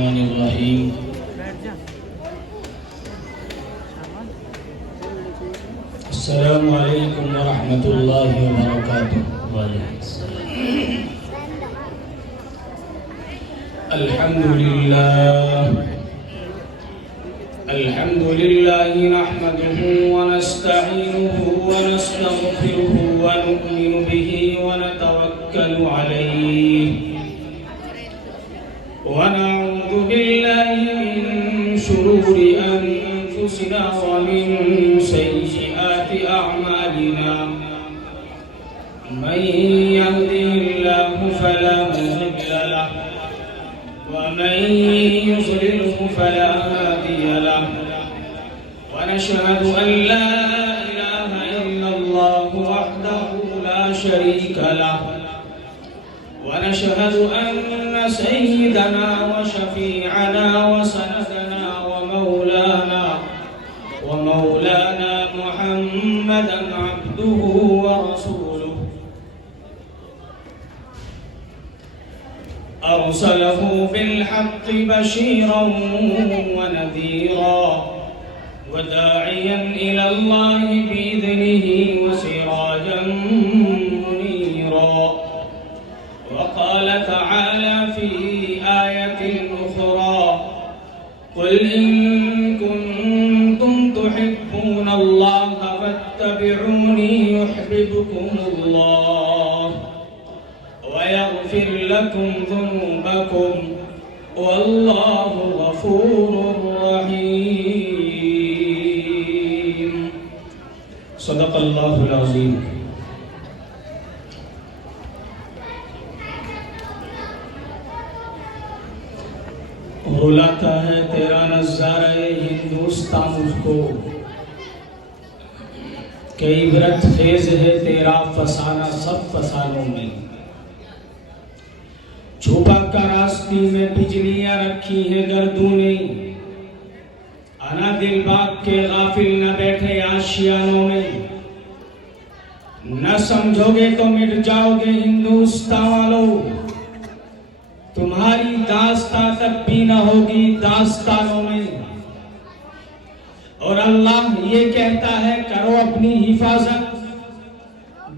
الرحمن الرحیم السلام علیکم ورحمۃ اللہ وبرکاتہ. الحمد للہ نحمده ونستعینه ونستغفره ونؤمن به ونتوکل علیہ ونعوذ باللہ من شرور انفسنا ومن سیئات اعمالنا من يهده الله فلا مضل له ومن يضلله فلا هادي له ونشهد أن لا إله إلا الله وحده لا شريك له ونشهد أن سيدنا وشفيعنا وسندنا ومولانا محمدا عبده ورسوله أرسله بالحق بشيرا ونذيرا وداعيا إلى الله بإذنه وسراجا منيرا. وقال تعالى في آية أخرى قل إن كنتم تحبون الله فاتبعوني يحببكم الله ويغفر لكم ذنوبكم والله غفور رحيم. صدق اللہ العظیم. رلاتا ہے تیرا نظارہ ہندوستان اس کو کہ عبرت خیز ہے تیرا فسانہ سب فسانوں میں. چھپا کر راستی میں بجلیاں رکھی ہیں گردونے انا دل باغ کے غافل نہ بیٹھے آشیانوں میں. نہ سمجھو گے تو مٹ جاؤ گے ہندوستان والوں. تمہاری داستان تک بھی نہ ہوگی داستانوں میں. اور اللہ یہ کہتا ہے کرو اپنی حفاظت.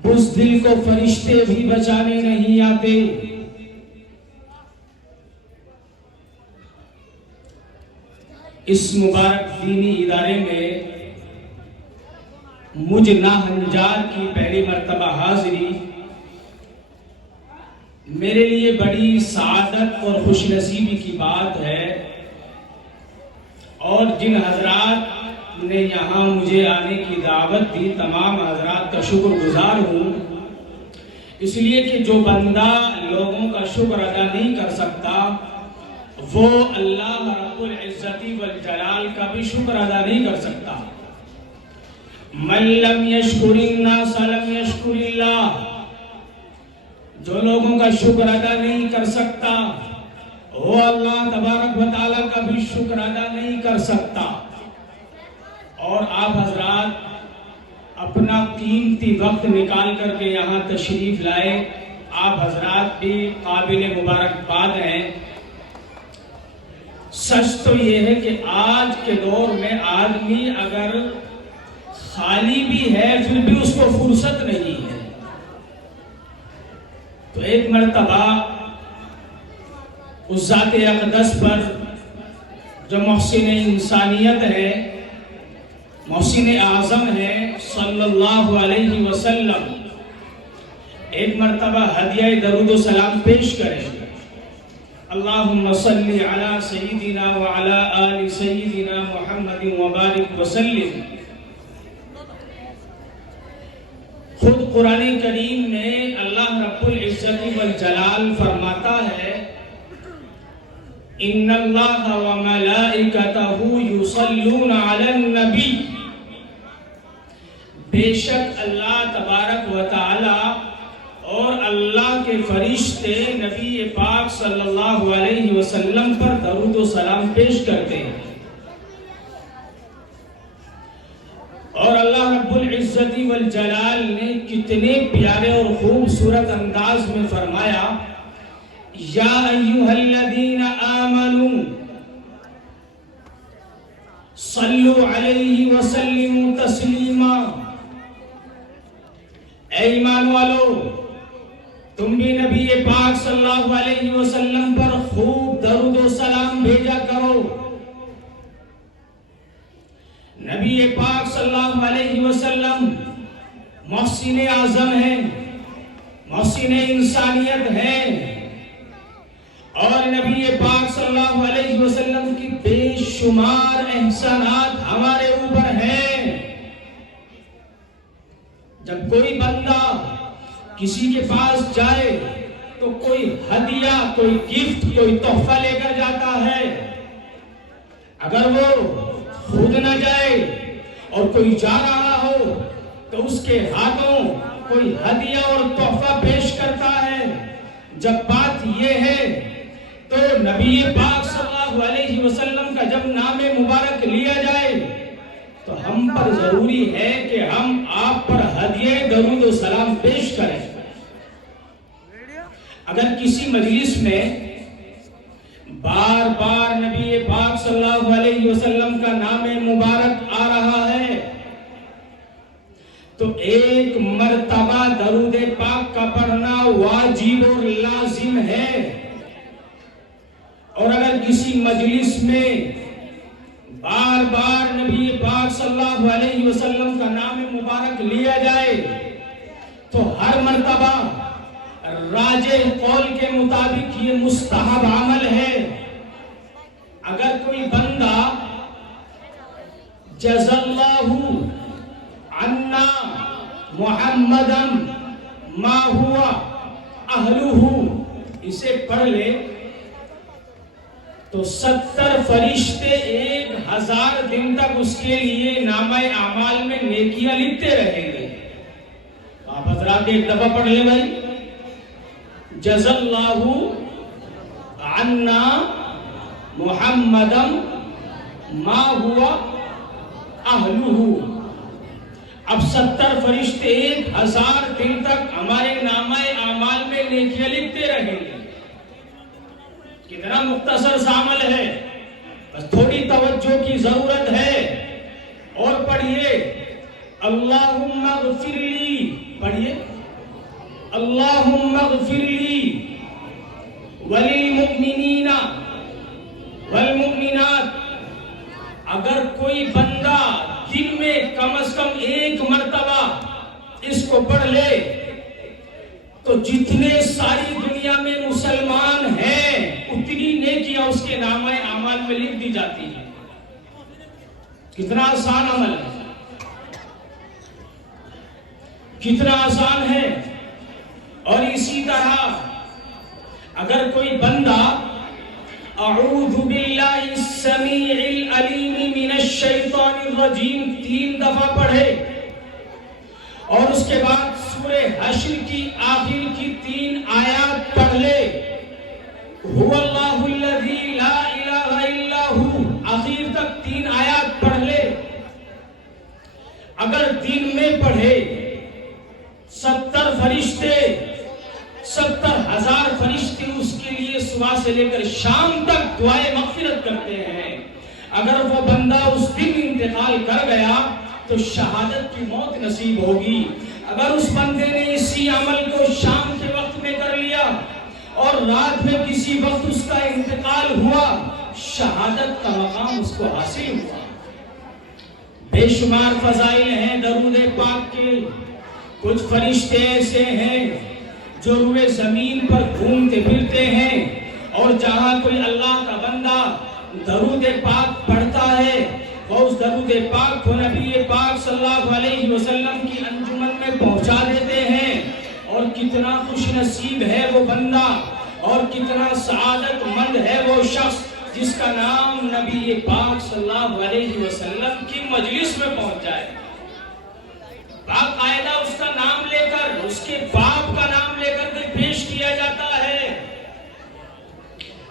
بزدل کو فرشتے بھی بچانے نہیں آتے. اس مبارک دینی ادارے میں مجھ ناہنجار کی پہلی مرتبہ حاضری میرے لیے بڑی سعادت اور خوش نصیبی کی بات ہے. اور جن حضرات نے یہاں مجھے آنے کی دعوت دی تمام حضرات کا شکر گزار ہوں. اس لیے کہ جو بندہ لوگوں کا شکر ادا نہیں کر سکتا وہ اللہ رب العزت والجلال کا بھی شکر ادا نہیں کر سکتا. من لم یشکر الناس لم یشکر اللہ. جو لوگوں کا شکر ادا نہیں کر سکتا وہ اللہ تبارک و تعالیٰ کا بھی شکر ادا نہیں کر سکتا. اور آپ حضرات اپنا قیمتی وقت نکال کر کے یہاں تشریف لائے. آپ حضرات بھی قابل مبارکباد ہیں. سچ تو یہ ہے کہ آج کے دور میں آدمی اگر خالی بھی ہے پھر بھی اس کو فرصت نہیں ہے. تو ایک مرتبہ اس ذات اقدس پر جو محسن انسانیت ہے محسن اعظم ہے صلی اللہ علیہ وسلم ایک مرتبہ ہدیہ درود و سلام پیش کریں. اللہم صلی علی سیدنا وعلی آل سیدنا محمد وبارک وسلم. خود قرآن کریم میں اللہ رب العزت والجلال فرماتا ہے ان اللہ وملائکتہ یصلون علی النبی. بے شک اللہ تبارک و تعالی اور اللہ کے فرشتے نبی پاک صلی اللہ علیہ وسلم پر درود و سلام پیش کرتے ہیں. اور اللہ رب العزت والجلال نے کتنے پیارے اور خوبصورت انداز میں فرمایا یا ایھا الذین آمنوا صلوا علیہ وسلموا تسلیما، اے ایمان والو تم بھی نبی پاک صلی اللہ علیہ وسلم پر خوب درود و سلام بھیجا کرو۔ نبی پاک صلی اللہ علیہ وسلم محسن اعظم ہیں، محسن انسانیت ہیں، اور نبی پاک صلی اللہ علیہ وسلم کی بے شمار احسانات ہمارے اوپر ہیں۔ جب کوئی بندہ کسی کے پاس جائے تو کوئی ہدیہ، کوئی گفٹ، کوئی تحفہ لے کر جاتا ہے۔ اگر وہ خود نہ جائے اور کوئی جا رہا ہو تو اس کے ہاتھوں کوئی ہدیہ اور تحفہ پیش کرتا ہے۔ جب بات یہ ہے تو نبی پاک صلی اللہ علیہ وسلم کا جب نام مبارک لیا جائے تو ہم پر ضروری ہے کہ ہم آپ پر ہدیہ درود و سلام پیش کریں۔ اگر کسی مجلس میں بار بار نبی پاک صلی اللہ علیہ وسلم کا نام مبارک آ رہا ہے تو ایک مرتبہ درود پاک کا پڑھنا واجب اور لازم ہے۔ اور اگر کسی مجلس میں بار بار نبی پاک صلی اللہ علیہ وسلم کا نام مبارک لیا جائے تو ہر مرتبہ راجح قول کے مطابق یہ مستحب عمل ہے۔ اگر کوئی بندہ جزا اللہ عنا محمدا ما ہوا اہلہ اسے پڑھ لے تو 70 فرشتے 1000 دن تک اس کے لیے نامہ اعمال میں نیکیاں لکھتے رہیں گے۔ آپ حضرات ایک دفعہ پڑھ لیں بھائی، جزا اللہ عنا محمدا ما ہوا اہلہ۔ اب 70 فرشتے 1000 دن تک ہمارے نامہ اعمال میں نیکیاں لکھتے رہیں گے۔ کتنا مختصر سا عمل ہے، بس تھوڑی توجہ کی ضرورت ہے۔ اور پڑھیے اللہم اغفر لی، پڑھیے اللہم اغفر لی وللمؤمنین والمؤمنات۔ اگر کوئی بندہ دن میں کم از کم ایک مرتبہ اس کو پڑھ لے تو جتنے ساری دنیا میں مسلمان ہیں اتنی نیکیاں اس کے نامہ اعمال میں لکھ دی جاتی ہیں۔ کتنا آسان عمل ہے، کتنا آسان ہے۔ اور اسی طرح اگر کوئی بندہ اعوذ باللہ السمیع العلیم من الشیطان الرجیم 3 دفعہ پڑھے اور اس کے بعد سورہ حشر کی آخر کی 3 آیات پڑھ لے، هو اللہ الذی لا الہ الا هو آخر تک 3 آیات پڑھ لے۔ اگر دن میں پڑھے 70 فرشتے 70,000 فرشتے اس کے لیے صبح سے لے کر شام تک دعائے مغفرت کرتے ہیں۔ اگر وہ بندہ اس دن انتقال کر گیا تو شہادت کی موت نصیب ہوگی۔ اگر اس بندے نے اسی عمل کو شام کے وقت میں کر لیا اور رات میں کسی وقت اس کا انتقال ہوا، شہادت کا مقام اس کو حاصل ہوا۔ بے شمار فضائل ہیں درود پاک کے۔ کچھ فرشتے ایسے ہیں جو روئے زمین پر گھومتے پھرتے ہیں، اور جہاں کوئی اللہ کا بندہ درود پاک پڑھتا ہے وہ اس درود پاک کو نبی پاک صلی اللہ علیہ وسلم کی انجمن میں پہنچا دیتے ہیں۔ اور کتنا خوش نصیب ہے وہ بندہ اور کتنا سعادت مند ہے وہ شخص جس کا نام نبی پاک صلی اللہ علیہ وسلم کی مجلس میں پہنچ جائے، باقاعدہ اس کا نام لے کر، اس کے باپ کا نام لے کر کے پیش کیا جاتا ہے۔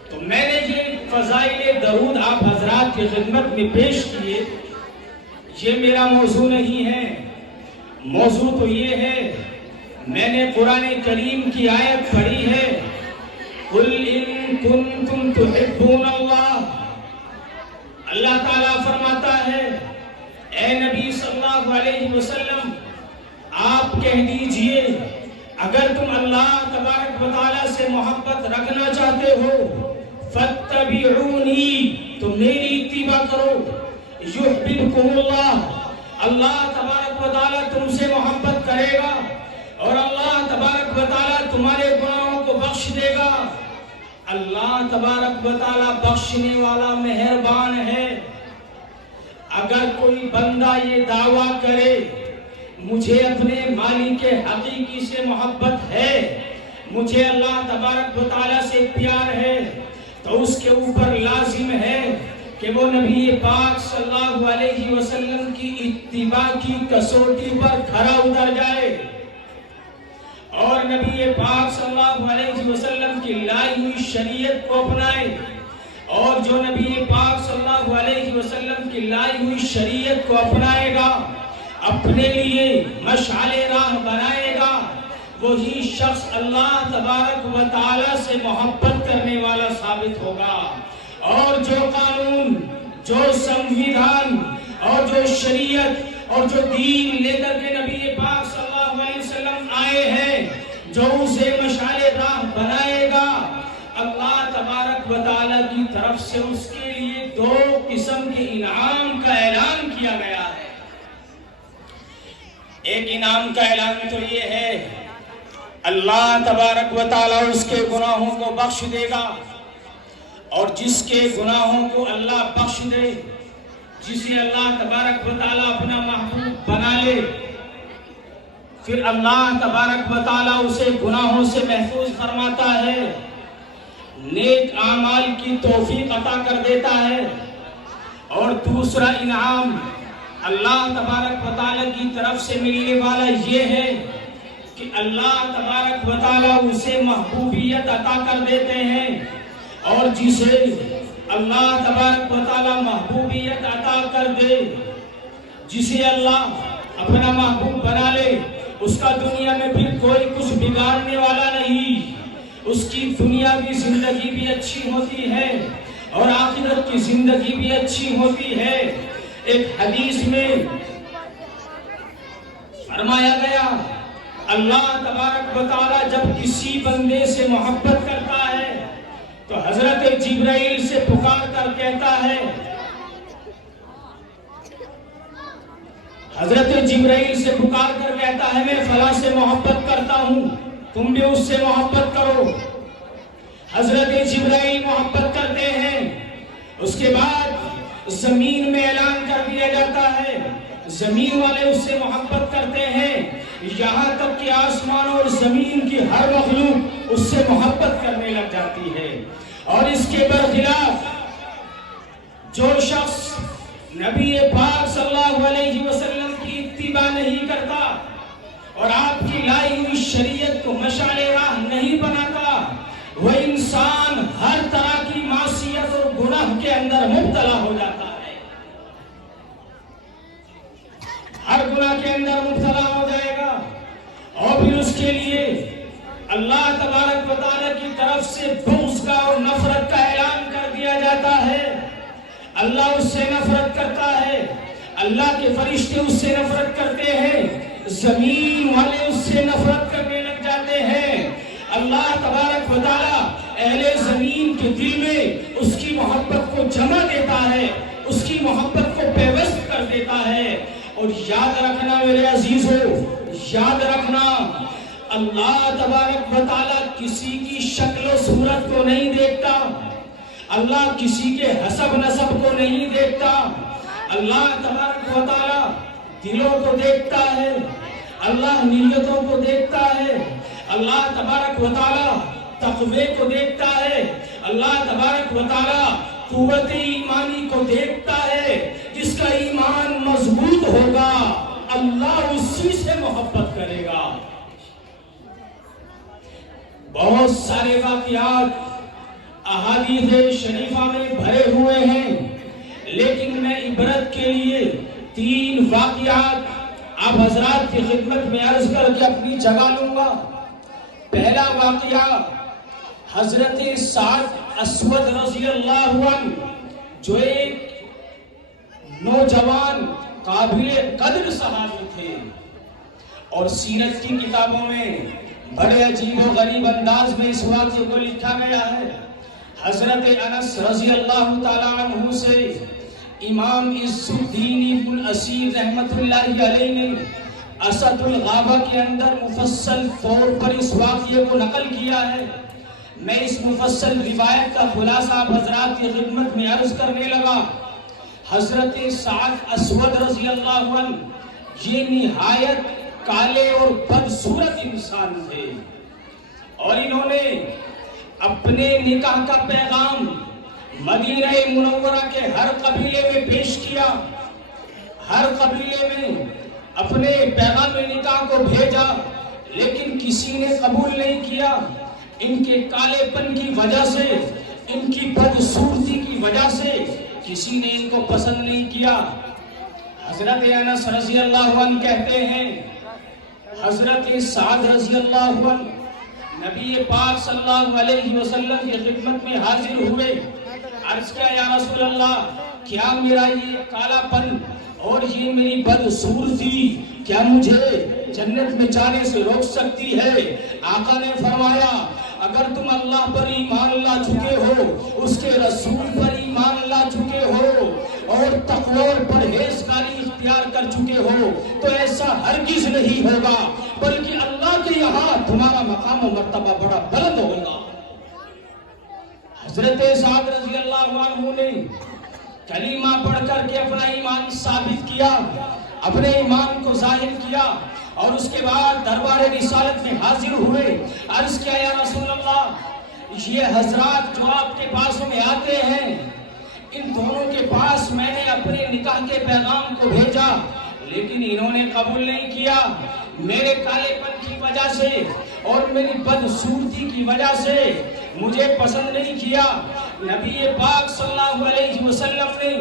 تو میں نے یہ فضائل درود آپ حضرات کی خدمت میں پیش کیے، یہ میرا موضوع نہیں ہے۔ موضوع تو یہ ہے، میں نے قرآن کریم کی آیت پڑھی ہے قل ان کنتم تحبون اللہ، اللہ تعالیٰ فرماتا ہے اے نبی صلی اللہ علیہ وسلم آپ کہہ دیجئے اگر تم اللہ تبارک و تعالیٰ سے محبت رکھنا چاہتے ہو فاتبعونی، تو میری اتباع کرو، یحببکم اللہ، اللہ تبارک و تعالیٰ تم سے محبت کرے گا اور اللہ تبارک و تعالیٰ تمہارے گناہوں کو بخش دے گا۔ اللہ تبارک و تعالیٰ بخشنے والا مہربان ہے۔ اگر کوئی بندہ یہ دعویٰ کرے مجھے اپنے مالک حقیقی سے محبت ہے، مجھے اللہ تبارک و تعالیٰ سے پیار ہے، تو اس کے اوپر لازم ہے کہ وہ نبی پاک صلی اللہ علیہ وسلم کی اتباع کی کسوٹی پر کھرا اتر جائے اور نبی پاک صلی اللہ علیہ وسلم کی لائی ہوئی شریعت کو اپنائے، اور جو نبی پاک صلی اللہ علیہ وسلم کی لائی ہوئی شریعت کو اپنائے گا، اپنے لیے مشعل راہ بنائے گا، وہی شخص اللہ تبارک و تعالیٰ سے محبت کرنے والا ثابت ہوگا۔ اور جو قانون، جو سنویدھان اور جو شریعت اور جو دین لے کر کے نبی پاک صلی اللہ علیہ وسلم آئے ہیں، جو اسے مشعل راہ بنائے گا، اللہ تبارک و تعالیٰ کی طرف سے اس کے لیے دو قسم کے انعام کا اعلان کیا گیا ہے۔ ایک انعام کا اعلان تو یہ ہے اللہ تبارک و تعالیٰ اس کے گناہوں کو بخش دے گا، اور جس کے گناہوں کو اللہ بخش دے، جسے اللہ تبارک و تعالیٰ اپنا محبوب بنا لے، پھر اللہ تبارک و تعالیٰ اسے گناہوں سے محفوظ فرماتا ہے، نیک اعمال کی توفیق عطا کر دیتا ہے۔ اور دوسرا انعام اللہ تبارک و تعالیٰ کی طرف سے ملنے والا یہ ہے کہ اللہ تبارک و تعالیٰ اسے محبوبیت عطا کر دیتے ہیں، اور جسے اللہ تبارک و تعالیٰ محبوبیت عطا کر دے، جسے اللہ اپنا محبوب بنا لے، اس کا دنیا میں پھر کوئی کچھ بگاڑنے والا نہیں، اس کی دنیا کی زندگی بھی اچھی ہوتی ہے اور آخرت کی زندگی بھی اچھی ہوتی ہے۔ ایک حدیث میں فرمایا گیا اللہ تبارک و تعالیٰ جب کسی بندے سے محبت کرتا ہے تو حضرت جبرائیل سے پکار کر کہتا ہے، حضرت جبرائیل سے پکار کر کہتا ہے میں فلاں سے محبت کرتا ہوں، تم بھی اس سے محبت کرو۔ حضرت جبرائیل محبت کرتے ہیں، اس کے بعد زمین میں اعلان کر دیا جاتا ہے، زمین والے اس سے محبت کرتے ہیں، یہاں تک کہ آسمان اور زمین کی ہر مخلوق اس سے محبت کرنے لگ جاتی ہے۔ اور اس کے برخلاف جو شخص نبی پاک صلی اللہ علیہ وسلم کی اتباع نہیں کرتا اور آپ کی لائی ہوئی شریعت کو مشعل راہ نہیں بناتا، وہ انسان ہر طرح کی معصیت اور گناہ کے اندر مبتلا ہو جاتا ہے، ہر گناہ کے اندر مبتلا ہو جائے گا، اور پھر اس کے لیے اللہ تبارک و تعالیٰ کی طرف سے بغض کا اور نفرت کا اعلان کر دیا جاتا ہے۔ اللہ اس سے نفرت کرتا ہے، اللہ کے فرشتے اس سے نفرت کرتے ہیں، زمین والے اس سے نفرت کرنے لگ جاتے ہیں۔ اللہ تبارک و تعالیٰ اہل زمین کے دل میں اس کی محبت کو جمع دیتا ہے، اس کی محبت کو پیوست کر دیتا ہے۔ اور یاد رکھنا میرے عزیزو، یاد رکھنا اللہ تبارک و تعالیٰ کسی کی شکل و صورت کو نہیں دیکھتا، اللہ کسی کے حسب نسب کو نہیں دیکھتا، اللہ تبارک و تعالیٰ دلوں کو دیکھتا ہے، اللہ نیتوں کو دیکھتا ہے، اللہ تبارک و تعالیٰ تقوی کو دیکھتا ہے، اللہ تبارک و تعالیٰ قوت ایمانی کو دیکھتا ہے۔ جس کا ایمان مضبوط ہوگا اللہ اسی سے محبت کرے گا۔ بہت سارے واقعات احادیث شریفہ میں بھرے ہوئے ہیں، لیکن میں عبرت کے لیے 3 واقعات آپ حضرات کی خدمت میں عرض کر کے اپنی جگہ لوں گا۔ پہلا واقعہ حضرت سعد اسود رضی اللہ عنہ جو ایک نوجوان قابل قدر صحابی تھے، اور سیرت کی کتابوں میں بڑے عجیب و غریب انداز میں اس واقعے کو لکھا گیا ہے۔ حضرت انس رضی اللہ تعالیٰ عنہ سے امام عز الدین ابن الاسیر رحمت اللہ علیہ نے اسد الغابہ کے اندر مفصل طور پر اس واقعے کو نقل کیا ہے۔ میں اس مفصل روایت کا خلاصہ آپ حضرات کی خدمت میں عرض کرنے لگا۔ حضرت سعد اسود رضی اللہ عنہ یہ نہایت کالے اور بدصورت انسان تھے، اور انہوں نے اپنے نکاح کا پیغام مدینہ منورہ کے ہر قبیلے میں پیش کیا، ہر قبیلے میں اپنے پیغام نکاح کو بھیجا، لیکن کسی نے قبول نہیں کیا۔ ان کے کالے پن کی وجہ سے، ان کی بدصورتی کی وجہ سے کسی نے ان کو پسند نہیں کیا۔ حضرت انس رضی اللہ عنہ کہتے ہیں، حضرت سعد رضی اللہ عنہ نبی پاک صلی اللہ علیہ وسلم کی خدمت میں حاضر ہوئے، عرض کیا یا رسول اللہ، کیا میرا یہ کالا پن اور یہ میری بدصورتی کیا مجھے جنت میں جانے سے روک سکتی ہے؟ آقا نے فرمایا، اگر تم اللہ پر ایمان لا چکے ہو، اس کے رسول پر ایمان لا چکے ہو، اور تقوی اور پرہیزگاری اختیار کر چکے ہو، تو ایسا ہرگز نہیں ہوگا، بلکہ اللہ کے یہاں تمہارا مقام و مرتبہ بڑا بلند ہوگا۔ حضرت سعد رضی اللہ عنہ نے کلمہ پڑھ کر کے اپنا ایمان ثابت کیا، اپنے ایمان کو ظاہر کیا، اور اس کے بعد دربار رسالت میں حاضر ہوئے۔ عرض کیا یا رسول اللہ، یہ حضرات جو آپ کے پاس میں آتے ہیں، ان دونوں کے پاس میں نے اپنے نکاح کے پیغام کو بھیجا، لیکن انہوں نے قبول نہیں کیا۔ میرے کالے پن کی وجہ سے اور میری بدصورتی کی وجہ سے مجھے پسند نہیں کیا۔ نبی پاک صلی اللہ علیہ وسلم نے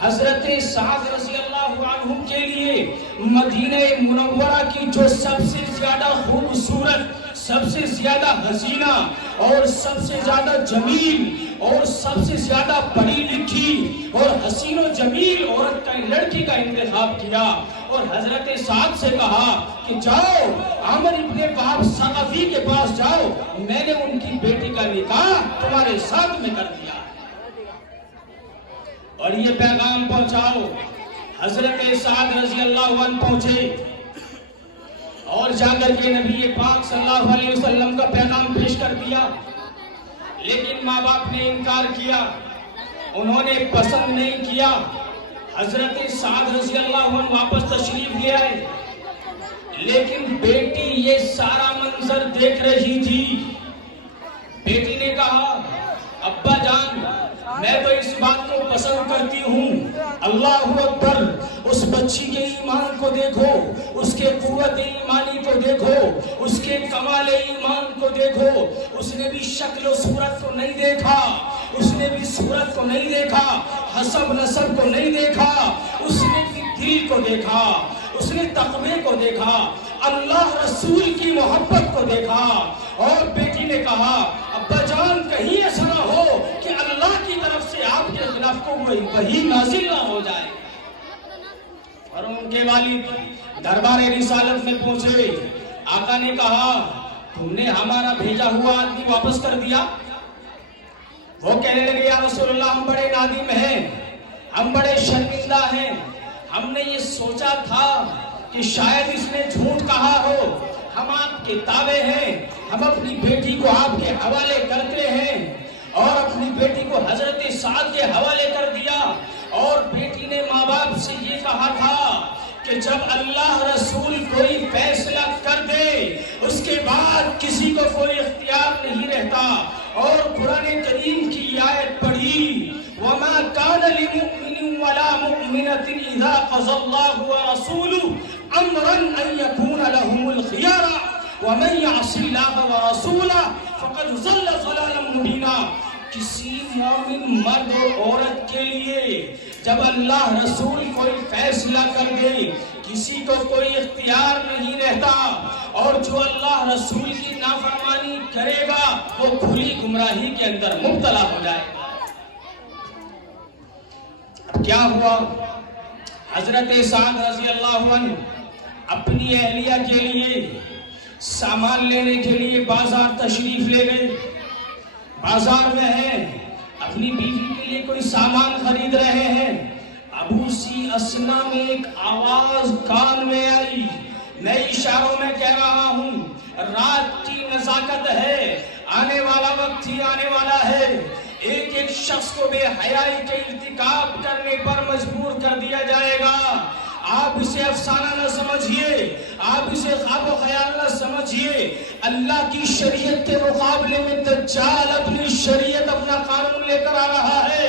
حضرت سعد رضی اللہ عنہ کے لیے مدینہ منورہ کی جو سب سے زیادہ خوبصورت، سب سے زیادہ حسینہ اور سب سے زیادہ جمیل اور سب سے زیادہ پڑھی لکھی اور حسین و جمیل عورت کا لڑکی کا انتخاب کیا، اور حضرت سعد سے کہا کہ جاؤ عامر ابن وہب ثقفی کے پاس جاؤ، میں نے ان کی بیٹی کا نکاح تمہارے ساتھ میں کر دیا، اور یہ پیغام پہنچاؤ۔ حضرت سعد رضی اللہ عنہ پہنچے اور جا کر کے نبی پاک صلی اللہ علیہ وسلم کا پیغام پیش کر دیا، لیکن ماں باپ نے انکار کیا، انہوں نے پسند نہیں کیا۔ حضرت سعد رضی اللہ عنہ واپس تشریف لے آئے، لیکن بیٹی یہ سارا منظر دیکھ رہی تھی۔ بیٹی نے کہا، ابا جان، میں تو اس بات کو پسند کرتی ہوں، اللہ اکبر، اس بچی کے ایمان کو دیکھو، اس کے قوت ایمانی کو دیکھو، اس کے کمال ایمان کو دیکھو، اس نے بھی شکل و صورت کو نہیں دیکھا، اس نے بھی صورت کو نہیں دیکھا، حسب نسب کو نہیں دیکھا، اس نے بھی دل کو دیکھا، اس نے تقوی کو دیکھا، اللہ رسول کی محبت کو دیکھا۔ اور بیٹی نے کہا، ابا جان، کہیں ایسا نہ ہو کہ اللہ کی طرف سے آپ کے خلاف کوئی وحی نازل نہ ہو جائے۔ اور ان کے والد دربار رسالت میں پہنچے، آقا نے کہا، تم نے ہمارا بھیجا ہوا آدمی واپس کر دیا؟ وہ کہنے لگے، یا رسول اللہ، ہم بڑے نادم ہیں، ہم بڑے شرمندہ ہیں، ہم نے یہ سوچا تھا کہ شاید اس نے جھوٹ کہا ہو، ہم آپ کے تابع ہیں، ہم اپنی بیٹی کو آپ کے حوالے کرتے ہیں، اور اپنی بیٹی کو حضرت سعد کے حوالے کر دیا۔ اور بیٹی نے ماں باپ سے یہ کہا تھا کہ جب اللہ رسول کوئی فیصلہ کر دے، اس کے بعد کسی کو کوئی اختیار نہیں رہتا۔ اور قرآن کریم کی آیت پڑھی، وَمَا كَانَ لِمُؤْمِنٍ وَلَا مُؤْمِنَةٍ إِذَا قَضَى اللَّهُ وَرَسُولُهُ أَمْرًا أَن يَكُونَ لَهُمُ الْخِيَرَةُ وَمَن يَعْصِ اللَّهَ وَرَسُولَهُ فَقَدْ ضَلَّ ضَلَالًا مُبِينًا۔ کسی مومن مرد اور عورت کے لیے جب اللہ رسول کوئی فیصلہ کر دے کسی کو کوئی اختیار نہیں رہتا، اور جو اللہ رسول کی نافرمانی کرے گا وہ کھلی گمراہی کے اندر مبتلا ہو جائے گا۔ اب کیا ہوا؟ حضرت سعد رضی اللہ عنہ اپنی اہلیہ کے لیے سامان لینے کے لیے بازار تشریف لے گئے۔ بازار میں ہیں، اپنی بیوی کے لیے کوئی سامان خرید رہے ہیں۔ ابو سی اسنا میں ایک آواز کان میں آئی، میں اشاروں میں کہہ رہا ہوں، رات کی نزاکت ہے، آنے والا وقت ہی آنے والا ہے، ایک ایک شخص کو بے حیائی کے ارتکاب کرنے پر مجبور کر دیا جائے گا۔ آپ اسے افسانہ نہ سمجھیے، آپ اسے خواب و خیال نہ سمجھیے، اللہ کی شریعت کے مقابلے میں دجال اپنی شریعت، اپنا قانون لے کر آ رہا ہے۔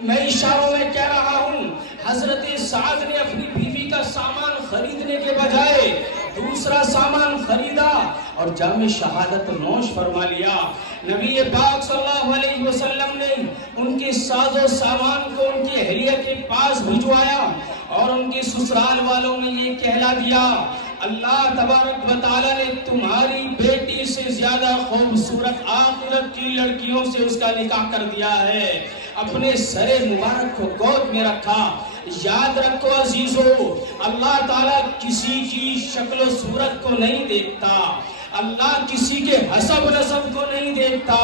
میں اشاروں میں کہہ رہا ہوں، حضرت سعد نے اپنی بیوی کا سامان خریدنے کے بجائے دوسرا سامان خریدا اور جام شہادت نوش فرما لیا۔ نبی پاک صلی اللہ علیہ وسلم نے ان کے ساز و سامان کو ان کی اہلیہ کے پاس بھجوایا اور ان کے سسرال والوں نے یہ کہلا دیا، اللہ تبارک و تعالیٰ نے تمہاری بیٹی سے زیادہ خوبصورت آخرت کی لڑکیوں سے اس کا نکاح کر دیا ہے۔ اپنے سر مبارک کو گود میں رکھا۔ یاد رکھو عزیزو، اللہ تعالیٰ کسی کی شکل و صورت کو نہیں دیکھتا، اللہ کسی کے حسب نسب کو نہیں دیکھتا،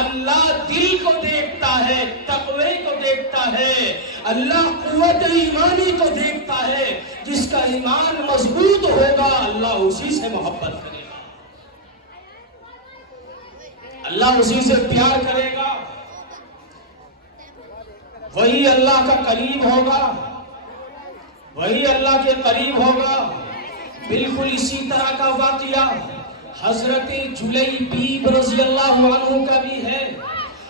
اللہ دل کو دیکھتا ہے، تقوی کو دیکھتا ہے، اللہ قوت ایمانی کو دیکھتا ہے۔ جس کا ایمان مضبوط ہوگا اللہ اسی سے محبت کرے گا، اللہ اسی سے پیار کرے گا، وہی اللہ کا قریب ہوگا، وہی اللہ کے قریب ہوگا۔ بالکل اسی طرح کا واقعہ حضرت جلیبیب رضی اللہ عنہ کا بھی ہے،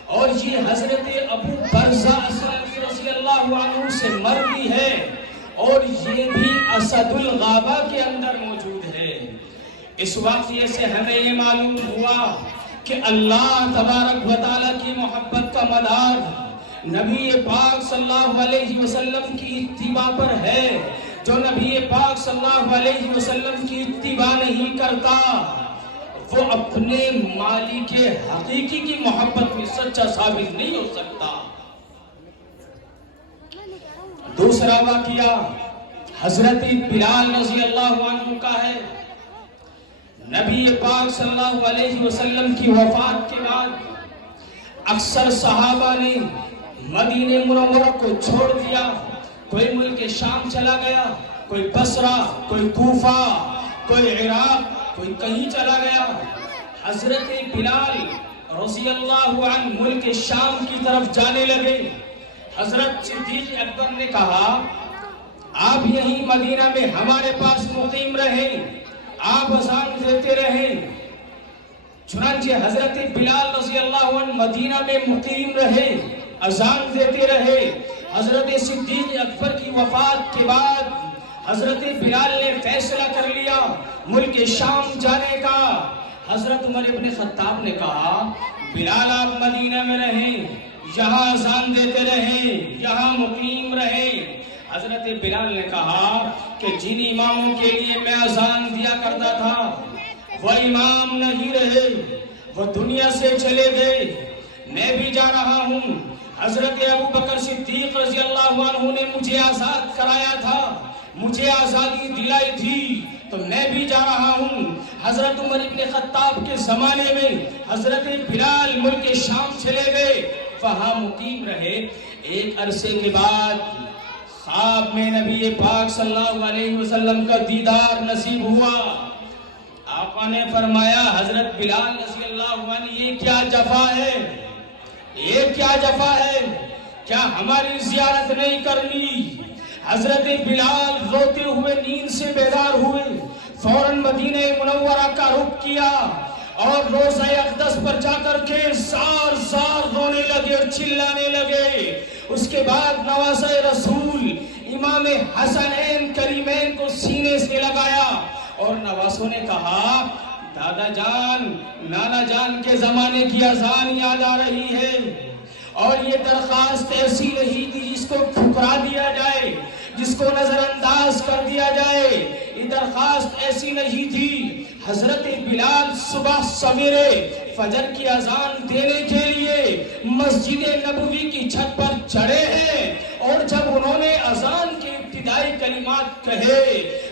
اور یہ حضرت ابو برزہ اسلمی رضی اللہ عنہ سے مروی ہے، اور یہ بھی اسد الغابہ کے اندر موجود ہے۔ اس واقعے سے ہمیں یہ معلوم ہوا کہ اللہ تبارک و تعالیٰ کی محبت کا مدار نبی پاک صلی اللہ علیہ وسلم کی اتباع پر ہے۔ جو نبی پاک صلی اللہ علیہ وسلم کی اتباع نہیں کرتا وہ اپنے مالک حقیقی کی محبت میں سچا ثابت نہیں ہو سکتا۔ دوسرا واقعہ حضرت بلال رضی اللہ عنہ کا ہے۔ نبی پاک صلی اللہ علیہ وسلم کی وفات کے بعد اکثر صحابہ نے مدینہ منورہ کو چھوڑ دیا، کوئی ملک شام چلا گیا، کوئی بصرہ، کوئی کوفہ، کوئی عراق، کوئی کہیں چلا گیا۔ حضرت بلال رضی اللہ عنہ ملک شام کی طرف جانے لگے۔ حضرت صدیق اکبر نے کہا، آپ یہیں مدینہ میں ہمارے پاس مقیم رہیں، آپ اذان دیتے رہیں۔ چنانچہ حضرت بلال رضی اللہ عنہ مدینہ میں مقیم رہے، اذان دیتے رہے۔ حضرت صدیق اکبر کی وفات کے بعد حضرت بلال نے فیصلہ کر لیا ملک شام جانے کا۔ حضرت عمر ابن خطاب نے کہا، بلال آپ مدینہ میں رہیں، یہاں اذان دیتے رہیں، یہاں مقیم رہیں۔ حضرت بلال نے کہا کہ جن اماموں کے لیے میں اذان دیا کرتا تھا وہ امام نہیں رہے، وہ دنیا سے چلے گئے، میں بھی جا رہا ہوں۔ حضرت ابو بکر صدیق رضی اللہ عنہ نے مجھے آزاد کرایا تھا، مجھے آزادی دلائی تھی، تو میں بھی جا رہا ہوں۔ حضرت عمر ابن خطاب کے زمانے میں حضرت بلال ملک شام چلے گئے، وہاں مقیم رہے۔ ایک عرصے کے بعد خواب میں نبی پاک صلی اللہ علیہ وسلم کا دیدار نصیب ہوا۔ آقا نے فرمایا، حضرت بلال رضی اللہ عنہ یہ کیا جفا ہے، یہ کیا جفا ہے، کیا ہماری زیارت نہیں کرنی؟ حضرت بلال روتے ہوئے نیند سے بیدار ہوئے، فوراً مدینہ منورہ کا رخ کیا اور روضہ اقدس پر جا کر کے زار زار رونے لگے اور چلانے لگے۔ اس کے بعد نواسہ رسول امام حسنین کریمین کو سینے سے لگایا اور نواسوں نے کہا، دادا جان، نانا جان کے زمانے کی اذان یاد آ رہی ہے، اور یہ درخواست ایسی نہیں کہ جس کو ٹھکرا دیا جائے، جس کو نظر انداز کر دیا جائے. یہ درخواست ایسی نہیں تھی. حضرت بلال صبح سویرے فجر کی اذان دینے کے لیے مسجد نبوی کی چھت پر چڑھے ہیں، اور جب انہوں نے اذان کے ابتدائی کلمات کہے،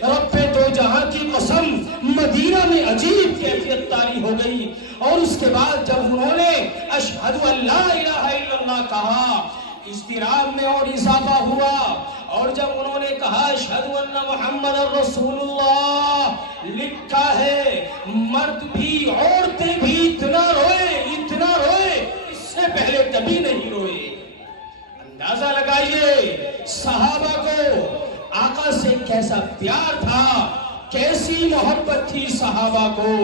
رب دو جہاں کی قسم، مدینہ میں عجیب کیفیت طاری ہو گئی. اور اس کے بعد جب انہوں نے اشہد ان لا الہ الا اللہ کہا، اضطراب میں اور اضافہ ہوا. اور جب انہوں نے کہا اشہد ان محمد رسول اللہ، لکھا ہے مرد بھی عورتیں بھی اتنا روئے اس سے پہلے کبھی نہیں روئے. اندازہ لگائیے صحابہ کو آقا سے کیسا پیار تھا، کیسی محبت تھی صحابہ کو.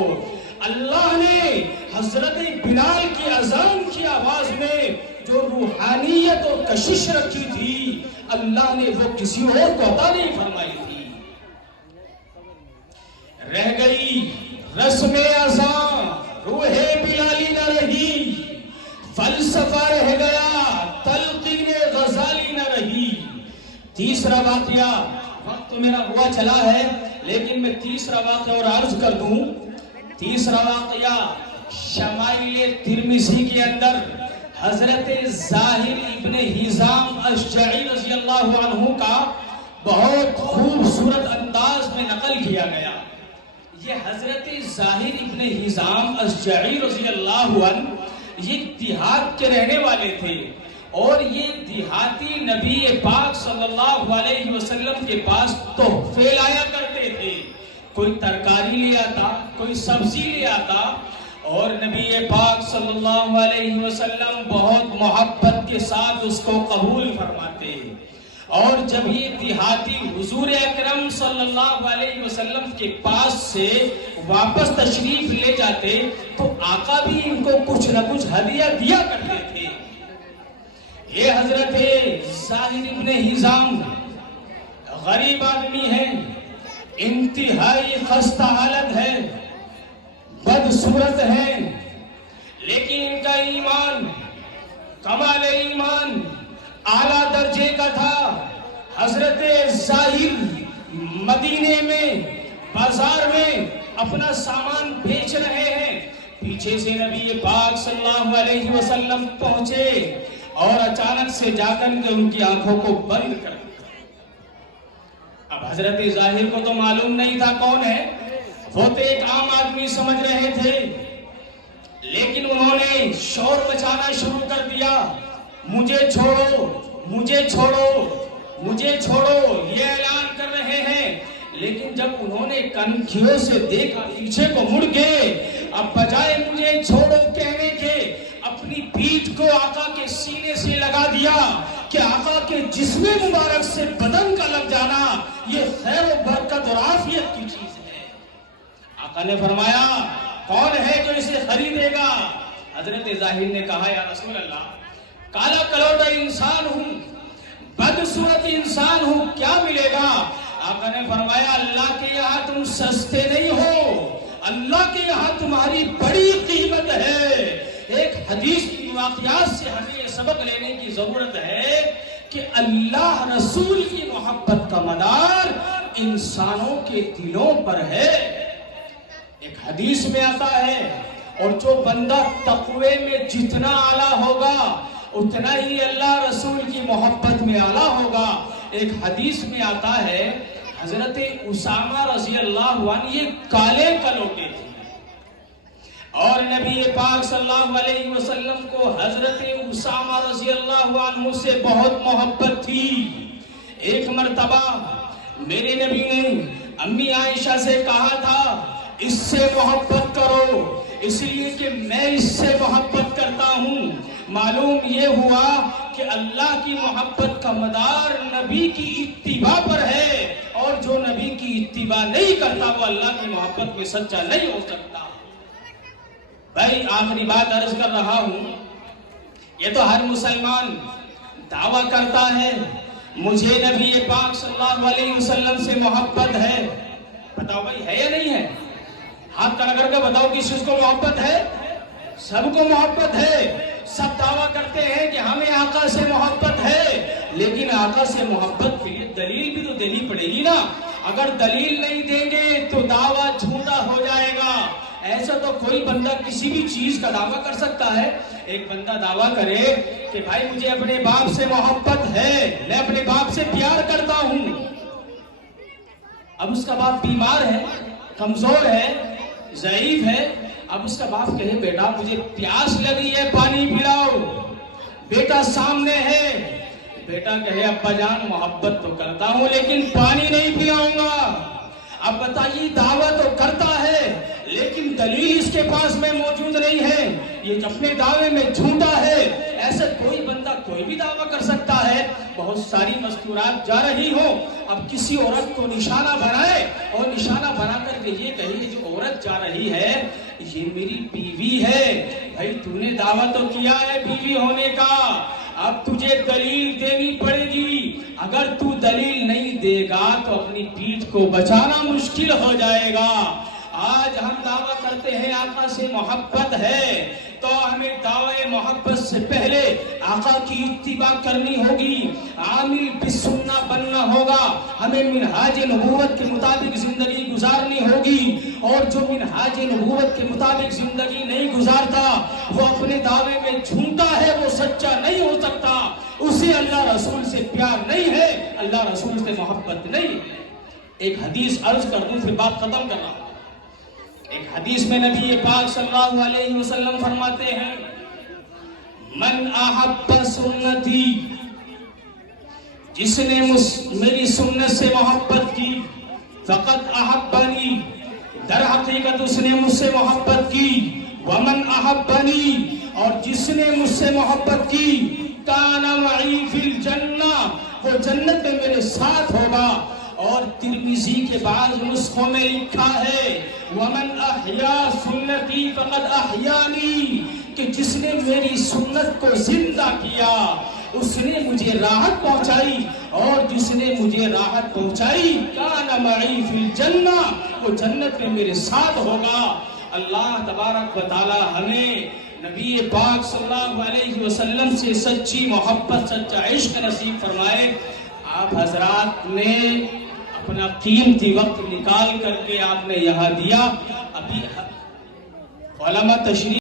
اللہ نے حضرت بلال کی اذان کی آواز میں جو روحانیت اور کشش رکھی تھی، اللہ نے وہ کسی اور کو عطا نہیں فرمائی تھی. رہ گئی رسم اذان، روح بلالی نہ رہی، فلسفہ رہ گیا، تلقین غزالی نہ رہی. تیسرا واقعہ، وقت تو میرا ہوا چلا ہے لیکن میں تیسرا واقعہ اور عرض کر دوں. تیسرا واقعہ شمائل ترمذی کے اندر حضرت ظاہر ابن ہزام اشجعی رضی اللہ عنہ کا بہت خوبصورت انداز میں نقل کیا گیا. یہ حضرت ظاہر ابن ہزام اشجعی رضی اللہ عنہ یہ دیہات کے رہنے والے تھے، اور یہ دیہاتی نبی پاک صلی اللہ علیہ وسلم کے پاس تحفے لایا کرتے تھے. کوئی ترکاری لے آتا، کوئی سبزی لے آتا، اور نبی پاک صلی اللہ علیہ وسلم بہت محبت کے ساتھ اس کو قبول فرماتے. اور جب یہ دیہاتی حضور اکرم صلی اللہ علیہ وسلم کے پاس سے واپس تشریف لے جاتے تو آقا بھی ان کو کچھ نہ کچھ ہدیہ دیا کرتے تھے. یہ حضرت ظاہر ابن ہزام غریب آدمی ہیں، انتہائی خستہ حالت ہے، بدصورت ہیں، لیکن ان کا ایمان کمال ایمان اعلیٰ درجے کا تھا. حضرت ظاہر مدینے میں بازار میں اپنا سامان بیچ رہے ہیں، پیچھے سے نبی پاک صلی اللہ علیہ وسلم پہنچے اور اچانک سے جا کر کے ان کی آنکھوں کو بند کر دیا. اب حضرت ظاہر کو تو معلوم نہیں تھا کون ہے، وہ تو ایک عام آدمی سمجھ رہے تھے، لیکن انہوں نے شور مچانا شروع کر دیا، مجھے چھوڑو مجھے چھوڑو مجھے چھوڑو، یہ اعلان کر رہے ہیں. لیکن جب انہوں نے کنکھیوں سے دیکھا پیچھے کو مڑ کے، اب بجائے مجھے چھوڑو کہنے کے اپنی پیٹھ کو آقا کے سینے سے لگا دیا کہ آقا کے جسم مبارک سے بدن کا لگ جانا یہ خیر و برکت اور عافیت کی چیز ہے. آقا نے فرمایا کون ہے جو اسے خریدے گا؟ حضرت ظاہر نے کہا یا رسول اللہ، کالا کلوٹا انسان ہوں، بدصورت انسان ہوں، کیا ملے گا؟ آقا نے فرمایا اللہ کے یہاں تم سستے نہیں ہو، اللہ کے یہاں تمہاری بڑی قیمت ہے. ایک حدیث کی واقعات سے ہمیں یہ سبق لینے کی ضرورت ہے کہ اللہ رسول کی محبت کا مدار انسانوں کے دلوں پر ہے. ایک حدیث میں آتا ہے، اور جو بندہ تقوی میں جتنا اعلیٰ ہوگا اتنا ہی اللہ رسول کی محبت میں اعلیٰ ہوگا. ایک حدیث میں آتا ہے حضرت اسامہ رضی اللہ عنہ یہ کالے کلوٹے تھے، اور نبی پاک صلی اللہ علیہ وسلم کو حضرت اسامہ رضی اللہ عنہ سے بہت محبت تھی. ایک مرتبہ میرے نبی نے امی عائشہ سے کہا تھا اس سے محبت کرو، اس لیے کہ میں اس سے محبت کرتا ہوں. معلوم یہ ہوا کہ اللہ کی محبت کا مدار نبی کی اتباع پر ہے، اور جو نبی کی اتباع نہیں کرتا وہ اللہ کی محبت میں سچا نہیں ہو سکتا. بھائی آخری بات عرض کر رہا ہوں، یہ تو ہر مسلمان دعویٰ کرتا ہے مجھے نبی پاک صلی اللہ علیہ وسلم سے محبت ہے. بتاؤ بھائی ہے یا نہیں ہے؟ ہاتھ کھڑا کر کے بتاؤ کس چیز کو محبت ہے؟ سب کو محبت ہے. سب دعویٰ کرتے ہیں کہ ہمیں آقا سے محبت ہے، لیکن آقا سے محبت کے لیے دلیل بھی تو دینی پڑے گی نا. اگر دلیل نہیں دیں گے تو دعویٰ جھوٹا ہو جائے گا. ایسا تو کوئی بندہ کسی بھی چیز کا دعویٰ کر سکتا ہے. ایک بندہ دعویٰ کرے کہ بھائی مجھے اپنے باپ سے محبت ہے, میں اپنے باپ سے پیار کرتا ہوں. اب اس کا باپ بیمار ہے, کمزور ہے, ضعیف ہے. اب اس کا باپ کہے بیٹا مجھے پیاس لگی ہے, پانی پلاؤ. بیٹا سامنے ہے, بیٹا کہے ابا جان محبت تو کرتا ہوں لیکن پانی نہیں پلاؤں گا. اب بتائیے دعویٰ تو کرتا ہے لیکن دلیل اس کے پاس میں موجود نہیں ہے, یہ اپنے دعوے میں جھوٹا ہے. ایسا کوئی بندہ کوئی بھی دعویٰ کر سکتا ہے. بہت ساری مستورات جا رہی ہو, اب کسی عورت کو نشانہ بنائے اور نشانہ بنا کر کے یہ کہے جو عورت جا رہی ہے یہ میری بیوی ہے. بھائی تو نے دعویٰ تو کیا ہے بیوی ہونے کا, اب تجھے دلیل دینی پڑے گی. اگر تو دلیل نہیں دے گا تو اپنی پیٹھ کو بچانا مشکل ہو جائے گا. آج ہم دعویٰ کرتے ہیں آقا سے محبت ہے تو ہمیں دعوی محبت سے پہلے آقا کی اتباع کرنی ہوگی, عامل بالسنہ بننا ہوگا. ہمیں منہاج نبوت کے مطابق زندگی گزارنی ہوگی, اور جو منہاج نبوت کے مطابق زندگی نہیں گزارتا وہ اپنے دعوے میں جھوٹا ہے, وہ سچا نہیں ہو سکتا. اسے اللہ رسول سے پیار نہیں ہے, اللہ رسول سے محبت نہیں. ایک حدیث عرض کر دوں پھر بات ختم کرنا. ایک حدیث میں نبی پاک صلی اللہ علیہ وسلم فرماتے ہیں من احب سنتی, جس نے میری سنت سے محبت کی, فقط احبنی, در حقیقت اس نے مجھ سے محبت کی. ومن احبنی, اور جس نے مجھ سے محبت کی, کان معی فی الجنہ, وہ جنت میں میرے ساتھ ہوگا. اور ترمذی کے بعض نسخوں میں لکھا ہے ومن احیا سنتی فقد احیانی, کہ جس نے میری سنت کو زندہ کیا اس نے مجھے راحت پہنچائی, اور جس نے مجھے راحت پہنچائی کان معی فی الجنہ, وہ جنت میں میرے ساتھ ہوگا. اللہ تبارک و تعالی ہمیں نبی پاک صلی اللہ علیہ وسلم سے سچی محبت, سچا عشق نصیب فرمائے. آپ حضرات نے اپنا قیمتی وقت نکال کر کے آپ نے یہاں دیا. ابھی علماء تشریف